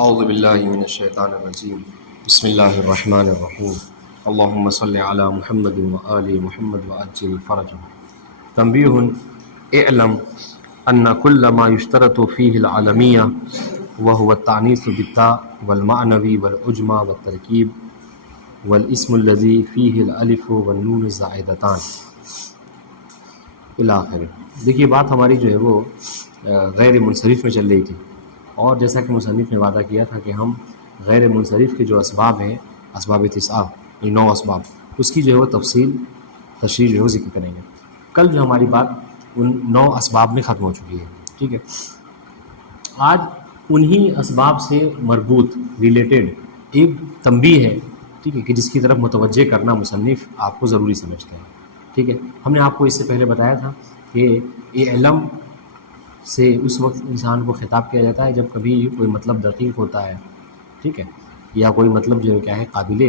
اعوذ باللہ من الشیطان الرجیم بسم اللہ الرحمن الرحیم اللہم صلی علی محمد وآل محمد وعجل فرجہ تنبیہ اعلم ان کل ما یشترط فیہ العالمیہ وهو التعنیث بالتاء والمعنوی والعجمہ والترکیب والاسم الذی فیہ الالف والنون الزائدتان الاخر۔ دیکھیے بات ہماری جو ہے وہ غیر منصرف میں چل رہی تھی، اور جیسا کہ مصنف نے وعدہ کیا تھا کہ ہم غیر منصرف کے جو اسباب ہیں، اسباب تسعہ، 9 اسباب، اس کی جو ہے وہ تشریح جو ہے وہ ذکر کریں گے۔ کل جو ہماری بات ان 9 اسباب میں ختم ہو چکی ہے، ٹھیک ہے۔ آج انہی اسباب سے مربوط ریلیٹڈ ایک تنبیہ ہے، ٹھیک ہے، کہ جس کی طرف متوجہ کرنا مصنف آپ کو ضروری سمجھتے ہیں، ٹھیک ہے۔ ہم نے آپ کو اس سے پہلے بتایا تھا کہ یہ علم سے اس وقت انسان کو خطاب کیا جاتا ہے جب کبھی کوئی مطلب دقیق ہوتا ہے، ٹھیک ہے، یا کوئی مطلب جو ہے کیا ہے قابل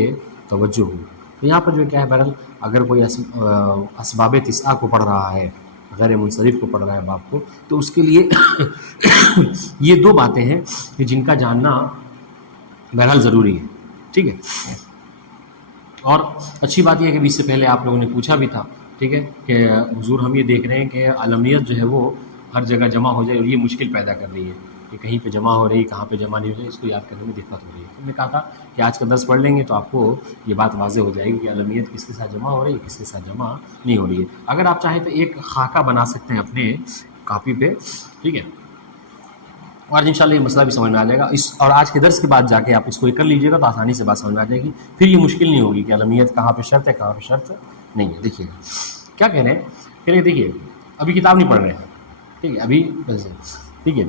توجہ ہو۔ تو یہاں پر جو کیا ہے بہرحال اگر کوئی اسباب تسعہ کو پڑھ رہا ہے، غیر منصرف کو پڑھ رہا ہے باب کو، تو اس کے لیے یہ 2 باتیں ہیں کہ جن کا جاننا بہرحال ضروری ہے، ٹھیک ہے۔ اور اچھی بات یہ ہے کہ اس سے پہلے آپ لوگوں نے پوچھا بھی تھا، ٹھیک ہے، کہ حضور ہم یہ دیکھ رہے ہیں کہ عالمیت جو ہے وہ ہر جگہ جمع ہو جائے، اور یہ مشکل پیدا کر رہی ہے کہ کہیں پہ جمع ہو رہی، کہاں پہ جمع نہیں ہو رہی، اس کو یاد کرنے میں دقت ہو رہی ہے۔ ہم نے کہا تھا کہ آج کا درس پڑھ لیں گے تو آپ کو یہ بات واضح ہو جائے گی کہ عالمیت کس کے ساتھ جمع ہو رہی ہے، کس کے ساتھ جمع نہیں ہو رہی ہے۔ اگر آپ چاہیں تو ایک خاکہ بنا سکتے ہیں اپنے کاپی پہ، ٹھیک ہے، اور انشاءاللہ یہ مسئلہ بھی سمجھ میں آ جائے گا۔ اور آج کے درس کے بعد جا کے آپ اس کو کر لیجیے گا تو آسانی سے بات سمجھ میں آ جائے گی، پھر یہ مشکل نہیں ہوگی کہ عالمیت کہاں پہ شرط ہے، کہاں پہ شرط نہیں ہے۔ دیکھیے کیا کہہ رہے ہیں، کہہ رہے دیکھیے ابھی کتاب نہیں پڑھ رہے ہیں، ٹھیک ہے، ابھی ٹھیک ہے۔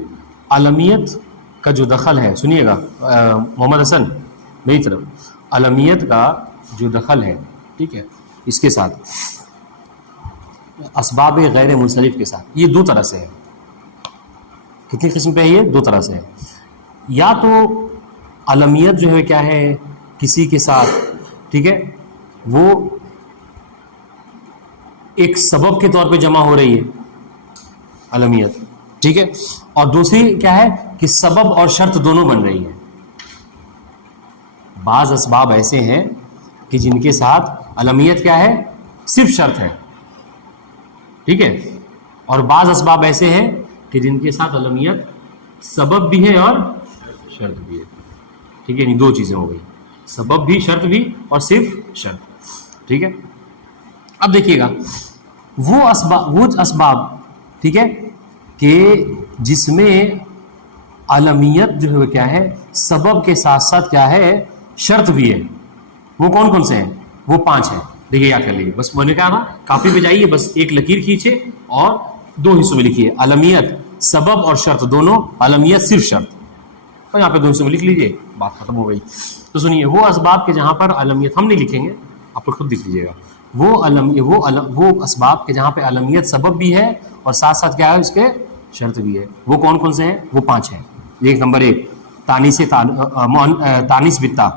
عالمیت کا جو دخل ہے، سنیے گا محمد حسن میری طرف، عالمیت کا جو دخل ہے، ٹھیک ہے، اس کے ساتھ اسباب غیر منصرف کے ساتھ یہ 2 طرح سے ہے۔ کتنی قسم پہ ہے یہ؟ 2 طرح سے ہے۔ یا تو عالمیت جو ہے کیا ہے کسی کے ساتھ، ٹھیک ہے، وہ ایک سبب کے طور پہ جمع ہو رہی ہے عالمیت، ٹھیک ہے، اور دوسری کیا ہے کہ سبب اور شرط دونوں بن رہی ہے۔ بعض اسباب ایسے ہیں کہ جن کے ساتھ عالمیت کیا ہے صرف شرط ہے، ٹھیک ہے، اور بعض اسباب ایسے ہیں کہ جن کے ساتھ عالمیت سبب بھی ہے اور شرط بھی ہے، ٹھیک ہے، یعنی 2 چیزیں ہو گئی، سبب بھی شرط بھی اور صرف شرط، ٹھیک ہے۔ اب دیکھیے گا وہ اسباب ٹھیک ہے کہ جس میں عالمیت جو ہے کیا ہے سبب کے ساتھ ساتھ کیا ہے شرط بھی ہے، وہ کون کون سے ہیں؟ وہ 5 ہیں۔ دیکھیے یاد کر لیجیے، بس میں نے کہا نا کاپی پہ جائیے، بس ایک لکیر کھینچے اور 2 حصوں میں لکھیے، عالمیت سبب اور شرط دونوں، عالمیت صرف شرط، اور یہاں پہ 2 حصوں میں لکھ لیجیے، بات ختم ہو گئی۔ تو سنیے وہ اسباب کے جہاں پر عالمیت ہم نہیں لکھیں گے، آپ لوگ خود لکھ لیجیے گا، وہ اسباب کے جہاں پہ عالمیت سبب بھی ہے اور ساتھ ساتھ کیا ہے اس کے شرط بھی ہے، وہ کون کون سے ہیں؟ وہ 5 ہیں۔ ایک نمبر 1 تانیث بالتاء،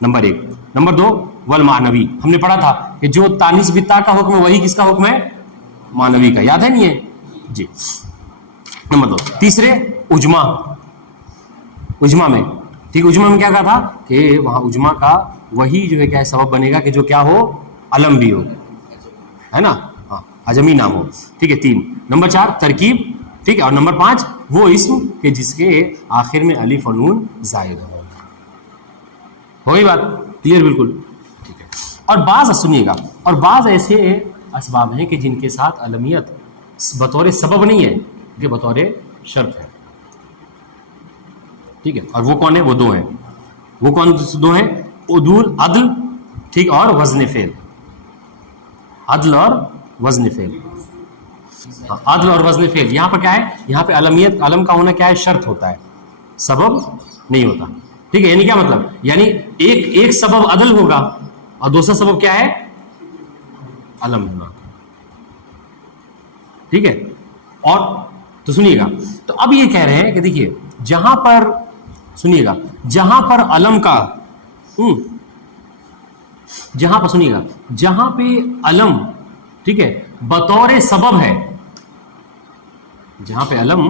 نمبر 1۔ نمبر 2 والمعنوی، ہم نے پڑھا تھا کہ جو تانیث بالتاء کا حکم ہے وہی کس کا حکم ہے؟ معنوی کا، یاد ہے نہیں ہے جی۔ نمبر 2 تیسرے اجماع میں، ٹھیک، اجماع میں کیا کہا تھا کہ وہاں اجماع کا وہی جو ہے کیا ہے سبب بنے گا کہ جو کیا ہو علم بھی ہو، ہے نا، ہاں عجمی نام ہو، ٹھیک ہے، 3۔ نمبر 4 ترکیب، ٹھیک ہے، اور نمبر 5 وہ اسم کہ جس کے آخر میں الف اور نون زائد ہو گئی بات کلیئر بالکل، ٹھیک ہے۔ اور بعض سنیے گا، اور بعض ایسے اسباب ہیں کہ جن کے ساتھ عالمیت بطور سبب نہیں ہے کہ بطور شرط ہے، ٹھیک ہے، اور وہ کون ہے؟ وہ 2 ہیں۔ وہ کون 2 ہیں؟ عدل، ٹھیک، اور وزن فعل، عدل اور وزن فعل، عدل اور وزن فعل۔ یہاں پر کیا ہے؟ یہاں پہ عالمیت علم کا ہونا کیا ہے؟ شرط ہوتا ہے، سبب نہیں ہوتا، ٹھیک ہے۔ یعنی کیا مطلب؟ یعنی ایک سبب عدل ہوگا اور دوسرا سبب کیا ہے؟ علم ہونا، ٹھیک ہے۔ اور تو سنیے گا، تو اب یہ کہہ رہے ہیں کہ دیکھیے جہاں پر سنیے گا، جہاں پر علم کا جہاں پر سنیے گا جہاں پہ علم ٹھیک ہے بطور سبب ہے، جہاں پہ علم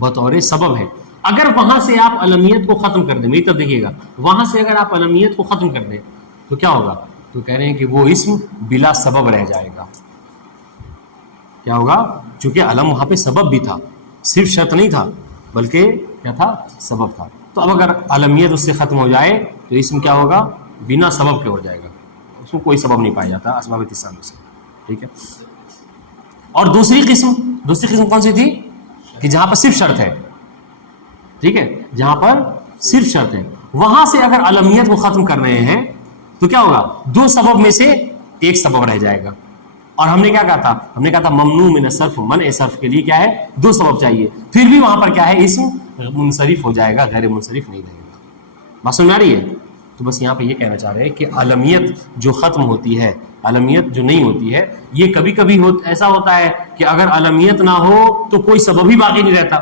بطور سبب ہے، اگر وہاں سے آپ علمیت کو ختم کر دیں، میری طرف دیکھیے گا، وہاں سے اگر آپ علمیت کو ختم کر دیں تو کیا ہوگا؟ تو کہہ رہے ہیں کہ وہ اسم بلا سبب رہ جائے گا. کیا ہوگا؟ چونکہ علم وہاں پہ سبب بھی تھا، صرف شرط نہیں تھا بلکہ کیا تھا؟ سبب تھا. تو اب اگر علمیت اس سے ختم ہو جائے تو اسم کیا ہوگا؟ بنا سبب کے ہو جائے گا، اس میں کوئی سبب نہیں پایا جاتا اسباب اتصال میں سے. ٹھیک ہے. اور دوسری قسم کون سی تھی؟ کہ جہاں پر صرف شرط ہے. ٹھیک ہے، جہاں پر صرف شرط ہے وہاں سے اگر علمیت کو ختم کر رہے ہیں تو کیا ہوگا؟ دو سبب میں سے ایک سبب رہ جائے گا. اور ہم نے کیا کہا تھا؟ ہم نے کہا تھا ممنوع من الصرف، منع صرف کے لیے کیا ہے؟ دو سبب چاہیے. پھر بھی وہاں پر کیا ہے؟ اسم منصرف ہو جائے گا، غیر منصرف نہیں رہے گا. بات سمجھ آ رہی ہے؟ تو بس یہاں پہ یہ کہنا چاہ رہے ہیں کہ علمیت جو ختم ہوتی ہے، علمیت جو نہیں ہوتی ہے، یہ کبھی کبھی ایسا ہوتا ہے کہ اگر علمیت نہ ہو تو کوئی سبب ہی باقی نہیں رہتا.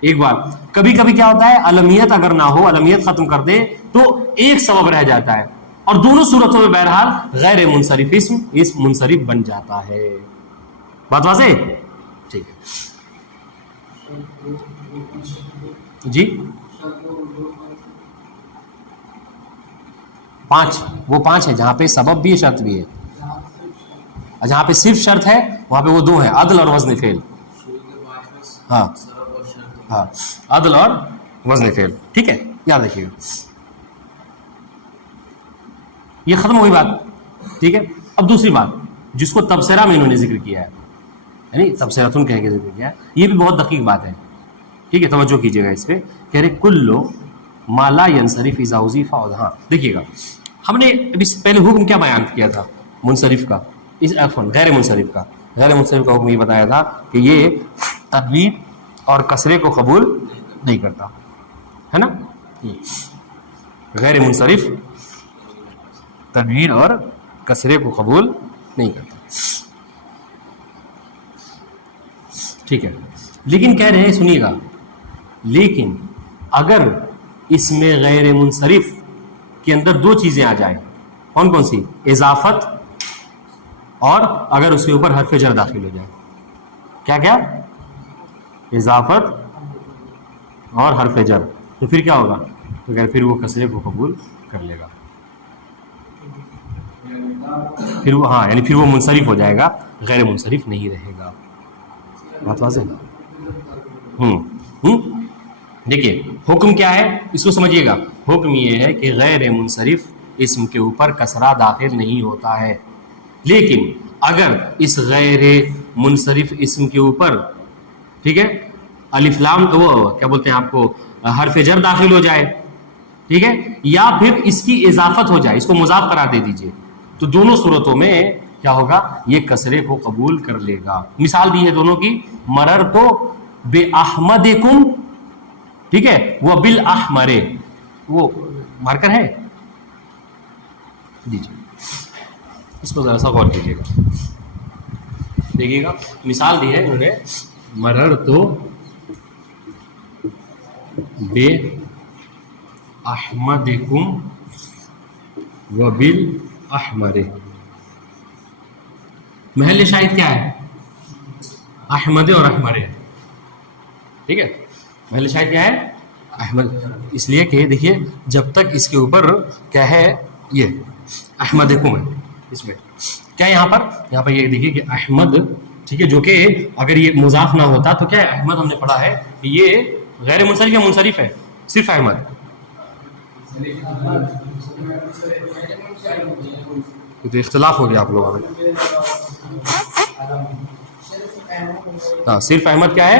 ایک بار کبھی کبھی کیا ہوتا ہے؟ علمیت اگر نہ ہو، علمیت ختم کر دیں تو ایک سبب رہ جاتا ہے، اور دونوں صورتوں میں بہرحال غیر منصرف اسم منصرف بن جاتا ہے. بات واضح؟ ٹھیک ہے جی. 5 وہ 5 ہے جہاں پہ سبب بھی ہے، شرط بھی ہے. جہاں پہ صرف شرط ہے وہاں پہ وہ 2 ہیں، عدل اور وزن فعل. ہاں ہاں، عدل اور وزن فعل. ٹھیک ہے، یاد رکھیے گا. یہ ختم ہوئی بات. ٹھیک ہے. اب دوسری بات جس کو تبصرہ میں انہوں نے ذکر کیا ہے، یعنی تبصرۃن کہہ کے ذکر کیا ہے، یہ بھی بہت دقیق بات ہے. ٹھیک ہے، توجہ کیجیے گا اس پہ. کہہ رہے کلو ما لا ينصرف اذا اضيف. ہاں دیکھیے گا، ہم نے ابھی پہلے حکم کیا بیان کیا تھا منصرف کا، غیر منصرف کا. غیر منصرف کا حکم یہ بتایا تھا کہ یہ تنوین اور کسرے کو قبول نہیں کرتا ہے نا. غیر منصرف تنوین اور کسرے کو قبول نہیں کرتا. ٹھیک ہے، لیکن کہہ رہے ہیں سنیے گا، لیکن اگر اس میں غیر منصرف کے اندر 2 چیزیں آ جائیں، کون کون سی؟ اضافت، اور اگر اس کے اوپر حرف جر داخل ہو جائے. کیا کیا؟ اضافت اور حرف جر. تو پھر کیا ہوگا؟ تو پھر وہ کسرے کو قبول کر لے گا. پھر وہ ہاں یعنی پھر وہ منصرف ہو جائے گا، غیر منصرف نہیں رہے گا. بات واضح؟ دیکھیے حکم کیا ہے اس کو سمجھیے گا. حکم یہ ہے کہ غیر منصرف اسم کے اوپر کسرہ داخل نہیں ہوتا ہے، لیکن اگر اس غیر منصرف اسم کے اوپر ٹھیک ہے الف لام تو وہ کیا بولتے ہیں آپ کو حرف جر داخل ہو جائے، ٹھیک ہے، یا پھر اس کی اضافت ہو جائے، اس کو مضاف قرار دے دیجئے، تو دونوں صورتوں میں کیا ہوگا؟ یہ کسرے کو قبول کر لے گا. مثال دی ہے دونوں کی، مرر تو بے احمدکم، ٹھیک ہے، وہ بالاحمر، وہ مارکر ہے دیجیے، اس کو ذرا سا غور کیجیے گا. دیکھیے گا مثال دی ہے انہوں نے، مرر تو بے احمدکم و بالاحمر. محل شاہد کیا ہے؟ احمد اور احمر. ٹھیک ہے، محل شاہد کیا ہے؟ احمد. اس لیے کہ دیکھیے جب تک اس کے اوپر کیا ہے یہ احمدکم ہے، اس میں کیا یہاں پر یہ دیکھیے کہ احمد، ٹھیک ہے، جو کہ اگر یہ مضاف نہ ہوتا تو کیا ہے؟ احمد ہم نے پڑھا ہے کہ یہ غیر منصرف یا منصرف ہے؟ صرف احمد. تو اختلاف ہو گیا آپ لوگوں میں. ہاں صرف احمد کیا ہے؟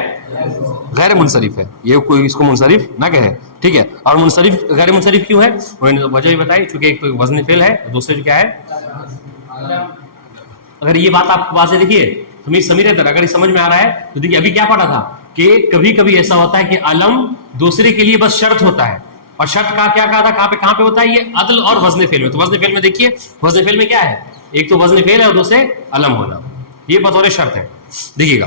غیر منصرف ہے، یہ کوئی اس کو منصرف نہ کہے. ٹھیک ہے، اور منصرف غیر منصرف کیوں ہے انہوں نے وجہ بھی بتائی، چونکہ ایک تو وزن فعل ہے، دوسرے کیا ہے؟ اگر یہ بات آپ واضح دیکھیے سمیر اگر سمجھ میں آ رہا ہے تو دیکھیے ابھی کیا پڑھا تھا کہ کبھی کبھی ایسا ہوتا ہے کہ علم دوسرے کے لیے بس شرط ہوتا ہے، اور شرط کا کیا کہا تھا کہاں پہ ہوتا ہے؟ یہ عدل اور وزن فعل میں. تو وزن فعل میں دیکھیے، وزن فعل میں کیا ہے؟ ایک تو وزن فعل ہے اور دوسرے علم ہونا، یہ بطور شرط ہے. دیکھیے گا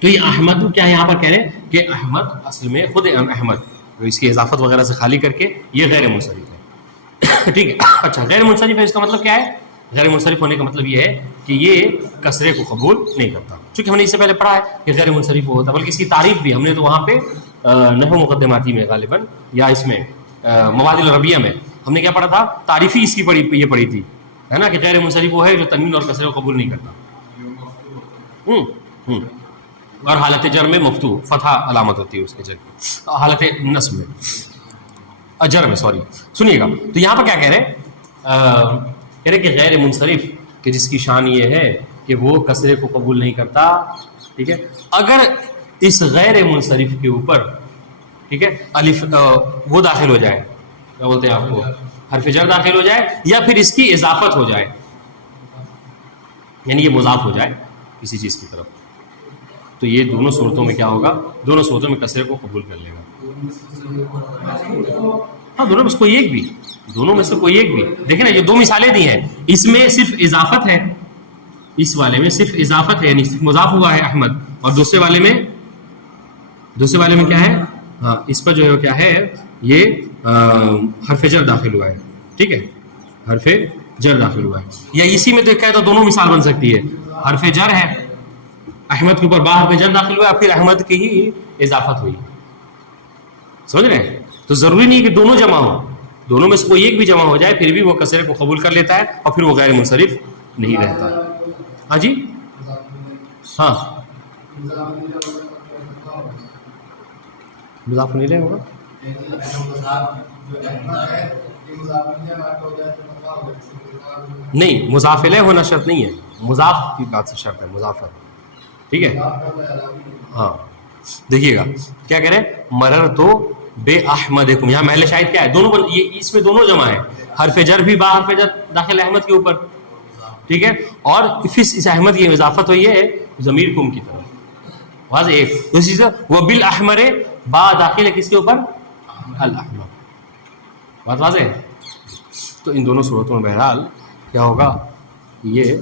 تو یہ احمد کیا ہے یہاں پر کہہ رہے ہیں کہ احمد اصل میں خود احمد، اس کی اضافت وغیرہ سے خالی کر کے یہ غیر منصرف ہے. ٹھیک ہے، اچھا غیر منصرف ہے، اس کا مطلب کیا ہے؟ غیر منصرف ہونے کا مطلب یہ ہے کہ یہ کسرے کو قبول نہیں کرتا. چونکہ ہم نے اس سے پہلے پڑھا ہے کہ غیر منصرف ہوتا، بلکہ اس کی تعریف بھی ہم نے تو وہاں پہ نحو مقدماتی میں غالباً یا اس میں مواد العربیہ میں ہم نے کیا پڑھا تھا؟ تعریفی اس کی یہ پڑھی تھی ہے نا، کہ غیر منصرف وہ ہے جو تنوین اور کسرے کو قبول نہیں کرتا. اور حالت جر میں مفتوح فتح علامت ہوتی ہے اس کے جر کی، حالت نصب میں جر میں سوری. سنیے گا تو یہاں پر کیا کہہ رہے کہ غیر منصرف کہ جس کی شان یہ ہے کہ وہ کسرے کو قبول نہیں کرتا. ٹھیک ہے، اگر اس غیر منصرف کے اوپر ٹھیک ہے الف وہ داخل ہو جائے، کیا بولتے ہیں آپ کو، حرف جر داخل ہو جائے، یا پھر اس کی اضافت ہو جائے، یعنی یہ مضاف ہو جائے کسی چیز کی طرف، تو یہ دونوں صورتوں میں کیا ہوگا؟ دونوں صورتوں میں کسرے کو قبول کر لے گا. ہاں دونوں میں سے کوئی ایک بھی، دونوں میں سے کوئی ایک بھی. دیکھیں نا یہ دو مثالیں دی ہیں، اس میں صرف اضافت ہے، اس والے میں صرف اضافت ہے یعنی صرف مضاف ہوا ہے احمد، اور دوسرے والے میں کیا ہے؟ ہاں اس پر جو ہے کیا ہے، یہ حرف جر داخل ہوا ہے. ٹھیک ہے، حرف جر داخل ہوا ہے. یا اسی میں دیکھا ہے تو دونوں مثال بن سکتی ہے، حرف جر ہے احمد کے اوپر با حرف جر داخل ہوا ہے، پھر احمد کی ہی اضافت ہوئی. سمجھ رہے ہیں؟ تو ضروری نہیں کہ دونوں جمع ہو، دونوں میں سے کوئی ایک بھی جمع ہو جائے پھر بھی وہ کسرے کو قبول کر لیتا ہے اور پھر وہ غیر منصرف نہیں رہتا. ہاں جی ہاں مضاف نہیں ہوگا. نہیں مضاف الیہ ہونا شرط نہیں ہے، مضاف کی بات سے شرط ہے، مضافت. ٹھیک ہے ہاں دیکھیے گا کیا کہہ رہے ہیں، مرر تو بے احمدکم، یہاں محل شاہد کیا ہے؟ دونوں یہ اس میں دونوں جمع ہے، حرف جر بھی با حرف جر داخل احمد کے اوپر. ٹھیک ہے، اور پھر اس احمد کی اضافت ہوئی ہے ضمیر کم کی طرف. واضح ایک دوسری سے وہ بالاحمر با داخل ہے کس کے اوپر؟ الاحمر. بات واضح ہے. تو ان دونوں صورتوں میں بہرحال کیا ہوگا، یہ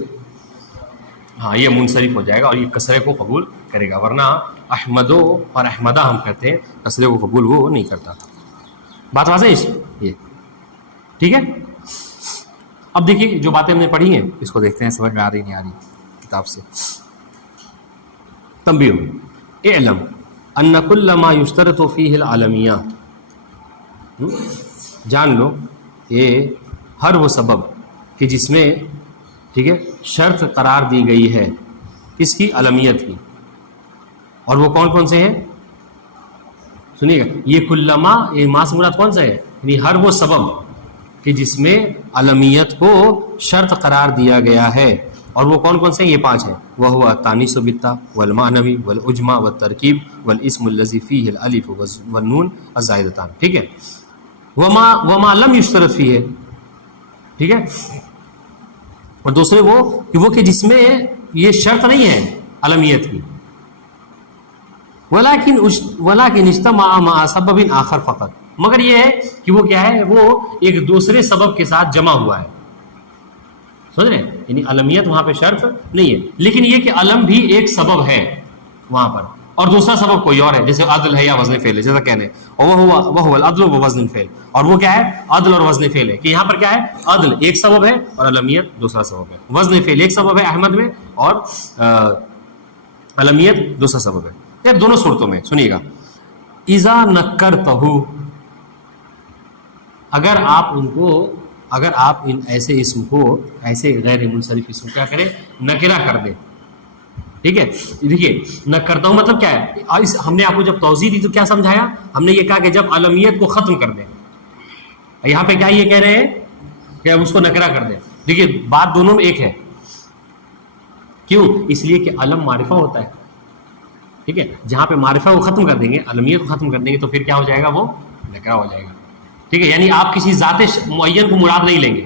ہاں یہ منصرف ہو جائے گا اور یہ کسرے کو قبول کرے گا، ورنہ احمدو اور احمدہ ہم کہتے ہیں کسرے کو قبول وہ نہیں کرتا. بات واضح ہے یہ. ٹھیک ہے، اب دیکھیے جو باتیں ہم نے پڑھی ہیں اس کو دیکھتے ہیں سمجھ میں آ رہی نہیں آ رہی کتاب سے. تنبیہ اعلم ان کل ما یشترط فیہ العالمیہ، جان لو یہ ہر وہ سبب کہ جس میں ٹھیک ہے شرط قرار دی گئی ہے کس کی؟ علمیت کی. اور وہ کون کون سے ہیں؟ سنیے گا، یہ کلما یہ ما سے مراد کون سا ہے؟ یعنی ہر وہ سبب کہ جس میں علمیت کو شرط قرار دیا گیا ہے. اور وہ کون کون سے ہیں؟ یہ 5 ہیں. وہ ہوا تانیث بالتا والمعنوی والعجمہ والترکیب والاسم الذی فیہ الالف والنون الزائدتان. ٹھیک ہے، وما لم یشترط فیہ. ٹھیک ہے، اور دوسرے وہ کہ جس میں یہ شرط نہیں ہے علمیت کی. ولیکن اجتمع مع سبب آخر فقط، مگر یہ ہے کہ وہ کیا ہے، وہ ایک دوسرے سبب کے ساتھ جمع ہوا ہے. سمجھ رہے ہیں؟ یعنی علمیت وہاں پہ شرط نہیں ہے، لیکن یہ کہ علم بھی ایک سبب ہے وہاں پر اور دوسرا سبب کوئی اور ہے، جیسے عدل ہے یا وزن فعل ہے، جیسا کہنے وہ العدل و وزن فعل. اور وہ کیا ہے؟ عدل اور وزن فعل ہے. کہ یہاں پر کیا ہے؟ عدل ایک سبب ہے اور علمیت دوسرا سبب ہے. وزن فعل ایک سبب ہے احمد میں اور علمیت دوسرا سبب ہے. یہ دونوں صورتوں میں سنیے گا، اذا نکرتہ، اگر آپ ان ایسے اسم کو، ایسے غیر منصرف اسم کیا کریں؟ نکرہ کر دیں. ٹھیک ہے، دیکھیے نکرتا ہوں مطلب کیا ہے، ہم نے آپ کو جب توضیح دی تو کیا سمجھایا؟ ہم نے یہ کہا کہ جب علمیت کو ختم کر دیں. یہاں پہ کیا یہ کہہ رہے ہیں کہ اب اس کو نکرہ کر دیں. دیکھیے بات دونوں میں ایک ہے. کیوں؟ اس لیے کہ علم معرفہ ہوتا ہے. ٹھیک ہے، جہاں پہ معرفہ کو ختم کر دیں گے، علمیت کو ختم کر دیں گے تو پھر کیا ہو جائے گا؟ وہ نکرہ ہو جائے گا. ٹھیک ہے، یعنی آپ کسی ذات معین کو مراد نہیں لیں گے.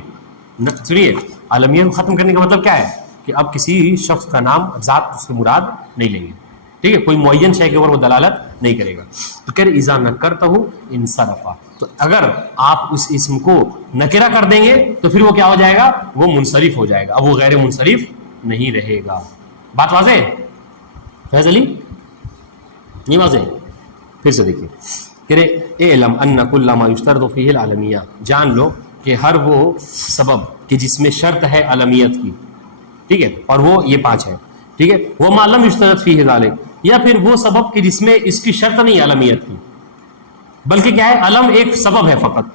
سنیے، علمیت کو ختم کرنے کا مطلب کیا ہے کہ اب کسی شخص کا نام ذات اس کے مراد نہیں لیں گے. ٹھیک ہے، کوئی معین شے کے اوپر وہ دلالت نہیں کرے گا. تو کہہ رہے اذا نکرتہ انصرفا، تو اگر آپ اس اسم کو نکرہ کر دیں گے تو پھر وہ کیا ہو جائے گا؟ وہ منصرف ہو جائے گا، اب وہ غیر منصرف نہیں رہے گا. بات واضح ہے فیض علی؟ نہیں واضح؟ پھر سے دیکھیے، کہہ رہے اعلم ان کل ما یشترط فیہ العالمیہ، جان لو کہ ہر وہ سبب کہ جس میں شرط ہے علمیت کی. ٹھیک ہے، اور وہ یہ 5 ہے. ٹھیک ہے، وما لم یشترط فیہ ذلک، یا پھر وہ سبب کہ جس میں اس کی شرط نہیں ہے علمیت کی، بلکہ کیا ہے علم ایک سبب ہے فقط.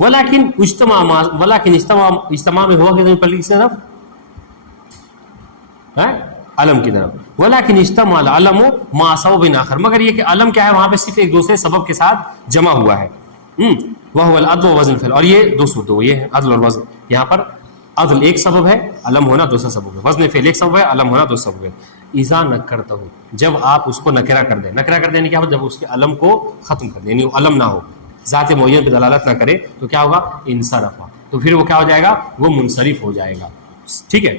ولیکن اجتماع میں ہوا کہ پہلی کس طرف علم کی طرف. ولیکن اجتماع العلم مع سبب آخر، مگر یہ کہ علم کیا ہے وہاں پہ صرف ایک دوسرے سبب کے ساتھ جمع ہوا ہے. وهو العدل ووزن الفعل، اور یہ دو صورتیں یہ ہے عدل اور وزن. یہاں پر عدل ایک سبب ہے، علم ہونا دوسرا سبب ہے. وزن فعل ایک سبب ہے، علم ہونا دوسرا سبب ہے. اذا نکرتہ، جب آپ اس کو نکرہ کر دیں. نکرہ کر دینے کیا جب اس کے علم کو ختم کر دیں، یعنی وہ علم نہ ہو، ذات معین پہ دلالت نہ کرے، تو کیا ہوگا انصرف، تو پھر وہ کیا ہو جائے گا وہ منصرف ہو جائے گا. ٹھیک ہے.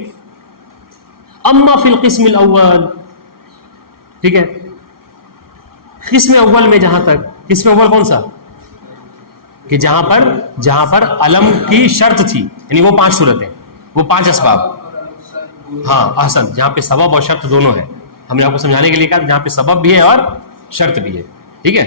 اما فی القسم الاول، ٹھیک ہے، قسم اول میں جہاں تک، قسم اول کون سا کہ جہاں پر علم کی شرط تھی، یعنی وہ 5 صورتیں، وہ 5 اسباب. ہاں احسن، جہاں پہ سبب اور شرط دونوں ہے. ہم نے آپ کو سمجھانے کے لیے کہا جہاں پہ سبب بھی ہے اور شرط بھی ہے. ٹھیک ہے.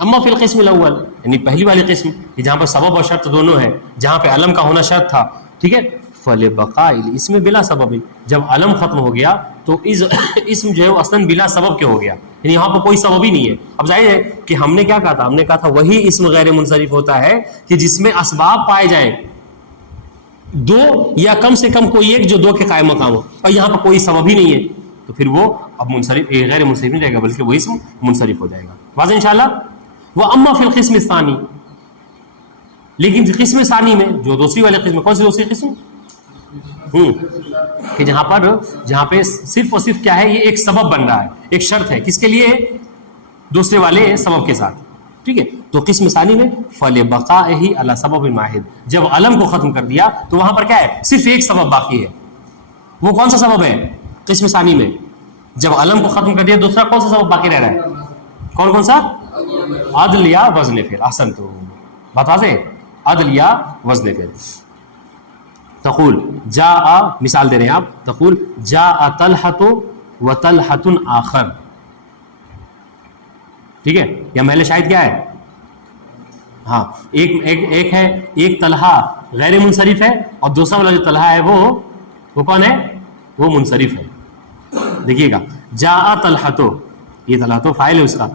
اما فی القسم الاول، یعنی پہلی والی قسم کہ جہاں پر سبب اور شرط دونوں ہے، جہاں پہ علم کا ہونا شرط تھا. ٹھیک ہے. فلبقاء الاسم بلا سبب، جب علم ختم ہو گیا تو اسم جو ہے وہ اصلا بلا سبب کے ہو گیا، یعنی یہاں پر کوئی سبب ہی نہیں ہے. اب ظاہر ہے کہ ہم نے کیا کہا تھا، ہم نے کہا تھا وہی اسم غیر منصرف ہوتا ہے کہ جس میں اسباب پائے جائیں 2 یا کم سے کم کوئی ایک جو 2 کے قائم مقام ہو، اور یہاں پر کوئی سبب ہی نہیں ہے، تو پھر وہ اب منصرف غیر منصرف نہیں رہے گا بلکہ وہ اسم منصرف ہو جائے گا. واضح انشاءاللہ. واما فی القسم الثانی، لیکن قسم ثانی میں جو دوسری والی قسم، کون سی دوسری قسم کہ جہاں پہ صرف اور صرف کیا ہے یہ ایک سبب بن رہا ہے، ایک شرط ہے، کس کے لیے دوسرے والے سبب کے ساتھ. ٹھیک ہے. تو قسم ثانی میں فلبقائہ علی سبب واحد، جب علم کو ختم کر دیا تو وہاں پر کیا ہے صرف ایک سبب باقی ہے. وہ کون سا سبب ہے قسم ثانی میں؟ جب علم کو ختم کر دیا دوسرا کون سا سبب باقی رہ رہا ہے؟ کون سا؟ عدل یا وزن فعل. احسن، تو بات واضح ہے، عدل یا وزن فعل. تقول جاء، مثال دے رہے ہیں آپ، تقول جاء طلحۃ وطلحۃ آخر. ٹھیک ہے. یا محل شاہد کیا ہے؟ ہاں ایک ہے، ایک طلحہ غیر منصرف ہے اور دوسرا والا جو طلحہ ہے وہ کون ہے؟ وہ منصرف ہے. دیکھیے گا جاء طلحۃ، یہ طلحۃ فاعل ہے اس کا،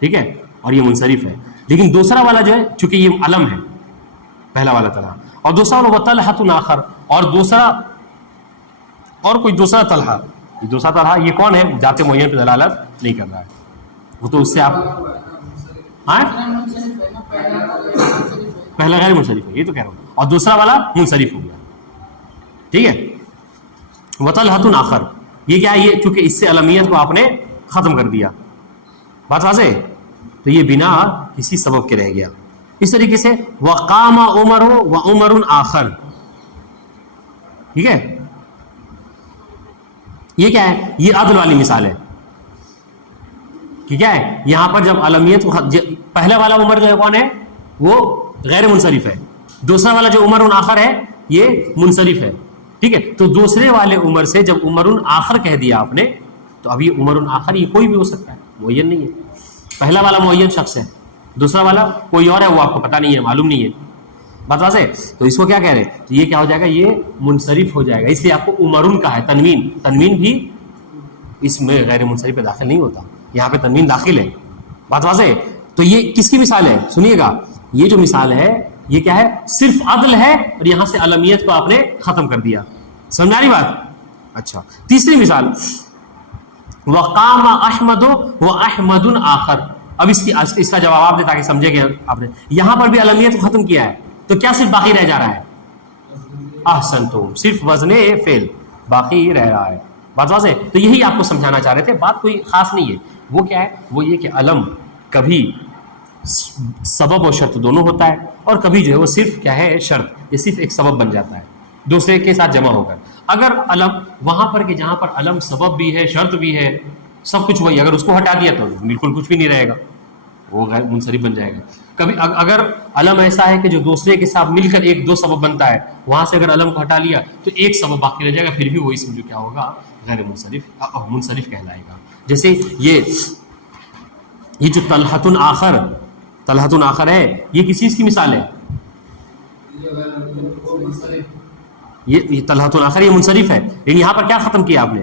ٹھیک ہے، اور یہ منصرف ہے. لیکن دوسرا والا جو ہے چونکہ یہ علم ہے، پہلا والا طلحہ، اور دوسرا والا وطلحۃ آخر، اور کوئی دوسرا طلحہ. یہ دوسرا طلحہ یہ کون ہے؟ ذات معین پہ دلالت نہیں کر رہا ہے، وہ تو اس سے آپ پہلا غیر منصرف ہے، یہ تو کہہ رہا ہوں، اور دوسرا والا منصرف ہو گیا. ٹھیک ہے. وطلحۃ آخر، یہ کیا ہے؟ یہ چونکہ اس سے علمیت کو آپ نے ختم کر دیا. بات واضح ہے. تو یہ بنا کسی سبب کے رہ گیا. اس طریقے سے وقام عمر وعمر آخر، ٹھیک ہے. یہ کیا ہے؟ یہ عدل والی مثال ہے کہ کیا ہے یہاں پر جب علمیت پہلا والا عمر جو ہے کون ہے؟ وہ غیر منصرف ہے. دوسرا والا جو عمر آخر ہے یہ منصرف ہے. ٹھیک ہے. تو دوسرے والے عمر سے جب عمر آخر کہہ دیا آپ نے، تو اب یہ عمر آخر یہ کوئی بھی ہو سکتا ہے، معین نہیں ہے. پہلا والا معین شخص ہے، دوسرا والا کوئی اور ہے، وہ آپ کو پتہ نہیں ہے، معلوم نہیں ہے. بات واضح ہے. تو اس کو کیا کہہ رہے ہیں؟ تو یہ کیا ہو جائے گا؟ یہ منصرف ہو جائے گا. اس لیے آپ کو عمرن کا ہے، تنوین بھی اس میں غیر منصرف پہ داخل نہیں ہوتا، یہاں پہ تنوین داخل ہے. بات واضح ہے. تو یہ کس کی مثال ہے؟ سنیے گا، یہ جو مثال ہے یہ کیا ہے؟ صرف عدل ہے اور یہاں سے علمیت کو آپ نے ختم کر دیا. سمجھا رہی بات؟ اچھا. تیسری مثال وقام احمد واحمد آخر. اب اس کا جواب آپ دے تاکہ سمجھے گا آپ نے. یہاں پر بھی علمیت کو ختم کیا ہے تو کیا صرف باقی رہ جا رہا ہے؟ احسنتم، صرف وزن فعل باقی رہ رہا ہے. بات واضح ہے. تو یہی آپ کو سمجھانا چاہ رہے تھے، بات کوئی خاص نہیں ہے. وہ کیا ہے؟ وہ یہ کہ علم کبھی سبب اور شرط دونوں ہوتا ہے، اور کبھی جو ہے وہ صرف کیا ہے شرط، یہ صرف ایک سبب بن جاتا ہے دوسرے کے ساتھ جمع ہو کر. اگر علم وہاں پر کہ جہاں پر علم سبب بھی ہے شرط بھی ہے سب کچھ وہی، اگر اس کو ہٹا دیا تو بالکل کچھ بھی نہیں رہے گا، وہ غیر منصرف بن جائے گا. کبھی اگر علم ایسا ہے کہ جو دوسرے کے ساتھ مل کر ایک 2 سبب بنتا ہے، وہاں سے اگر علم کو ہٹا لیا تو ایک سبب باقی رہ جائے گا، پھر بھی وہ اسم جو کیا ہوگا غیر منصرف کہلائے گا. جیسے یہ جو طلحۃ آخر ہے، یہ کس چیز کی مثال ہے؟ یہ طلحۃ آخر یہ منصرف ہے، لیکن یہاں پر کیا ختم کیا آپ نے؟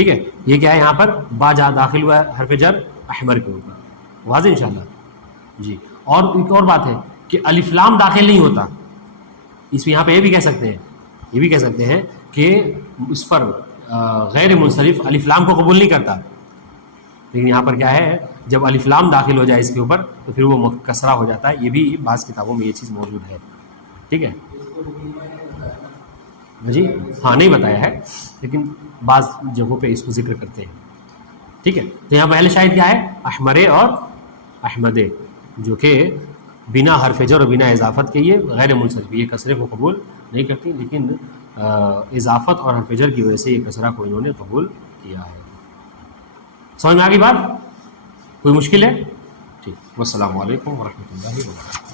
ٹھیک ہے. یہ کیا ہے یہاں پر با جا داخل ہوا ہے حرف جر احمر کے اوپر, واضح انشاءاللہ جی. اور ایک اور بات ہے کہ الف لام داخل نہیں ہوتا اس میں, یہاں پہ یہ بھی کہہ سکتے ہیں کہ اس پر غیر منصرف الف لام کو قبول نہیں کرتا, لیکن یہاں پر کیا ہے جب الف لام داخل ہو جائے اس کے اوپر تو پھر وہ کسرہ ہو جاتا ہے. یہ بھی بعض کتابوں میں یہ چیز موجود ہے. ٹھیک ہے جی, ہاں نہیں بتایا ہے لیکن بعض جگہوں پہ اس کو ذکر کرتے ہیں. ٹھیک ہے, تو یہاں پہلے شاید کیا ہے احمرے اور احمدے, جو کہ بنا حرف جر اور بنا اضافت کے یہ غیر منصرف, یہ کسرے کو قبول نہیں کرتی, لیکن اضافت اور حرف جر کی وجہ سے یہ کسرہ کو انہوں نے قبول کیا ہے. سمجھ میں آ گئی بات؟ کوئی مشکل ہے؟ ٹھیک. والسلام علیکم ورحمۃ اللہ وبرکاتہ.